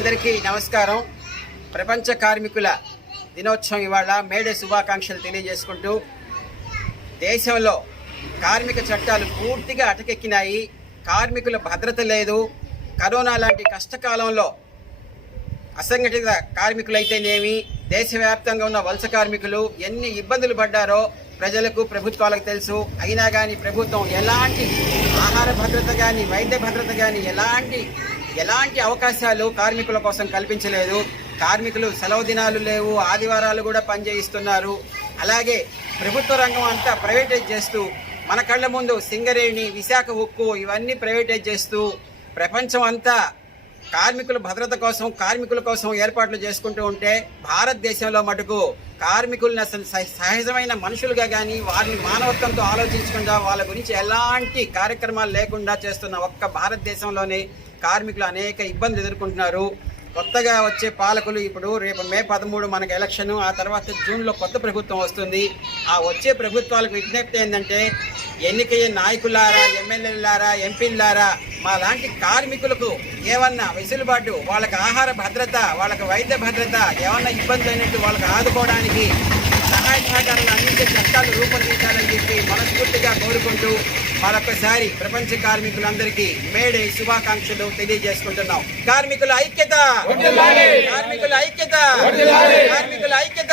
అందరికీ నమస్కారం. ప్రపంచ కార్మికుల దినోత్సవం ఇవాళ మేడే శుభాకాంక్షలు తెలియజేసుకుంటూ దేశంలో కార్మిక చట్టాలు పూర్తిగా అటకెక్కినాయి. కార్మికుల భద్రత లేదు. కరోనా లాంటి కష్టకాలంలో అసంఘటిత కార్మికులైతేనేమి దేశవ్యాప్తంగా ఉన్న వలస కార్మికులు ఎన్ని ఇబ్బందులు పడ్డారో ప్రజలకు ప్రభుత్వాలకు తెలుసు. అయినా కానీ ప్రభుత్వం ఎలాంటి ఆహార భద్రత కానీ వైద్య భద్రత కానీ ఎలాంటి ఎలాంటి అవకాశాలు కార్మికుల కోసం కల్పించలేదు. కార్మికులు సెలవు దినాలు లేవు ఆదివారాలు కూడా పనిచేయిస్తున్నారు. అలాగే ప్రభుత్వ రంగం అంతా ప్రైవేటైజ్ చేస్తూ మన కళ్ళ ముందు సింగరేణి విశాఖ ఉక్కు ఇవన్నీ ప్రైవేటైజ్ చేస్తూ ప్రపంచం అంతా కార్మికుల భద్రత కోసం కార్మికుల కోసం ఏర్పాట్లు చేసుకుంటూ ఉంటే భారతదేశంలో మటుకు కార్మికులను అసలు సహజమైన మనుషులుగా కానీ వారిని మానవత్వంతో ఆలోచించకుండా వాళ్ళ గురించి ఎలాంటి కార్యక్రమాలు లేకుండా చేస్తున్న ఒక్క భారతదేశంలోనే కార్మికులు అనేక ఇబ్బందులు ఎదుర్కొంటున్నారు. కొత్తగా వచ్చే పాలకులు ఇప్పుడు రేపు మే పదమూడు మనకు ఎలక్షన్ ఆ తర్వాత జూన్లో కొత్త ప్రభుత్వం వస్తుంది. ఆ వచ్చే ప్రభుత్వాలకు విజ్ఞప్తి ఏంటంటే ఎన్నికయ్యే నాయకులారా ఎమ్మెల్యేలారా ఎంపీలారా మా లాంటి కార్మికులకు ఏమన్నా వెసులుబాటు వాళ్ళకి ఆహార భద్రత వాళ్ళకి వైద్య భద్రత ఏమన్నా ఇబ్బంది అయినట్టు వాళ్ళకి ఆదుకోవడానికి సహాయ సహకారాలు అందించే చట్టాలు రూపొందించాలని చెప్పి మనస్ఫూర్తిగా కోరుకుంటూ మరొకసారి ప్రపంచ కార్మికులందరికీ మేడే శుభాకాంక్షలు తెలియజేసుకుంటున్నాం. కార్మికుల ఐక్యత! కార్మికుల ఐక్యత! కార్మికుల ఐక్యత!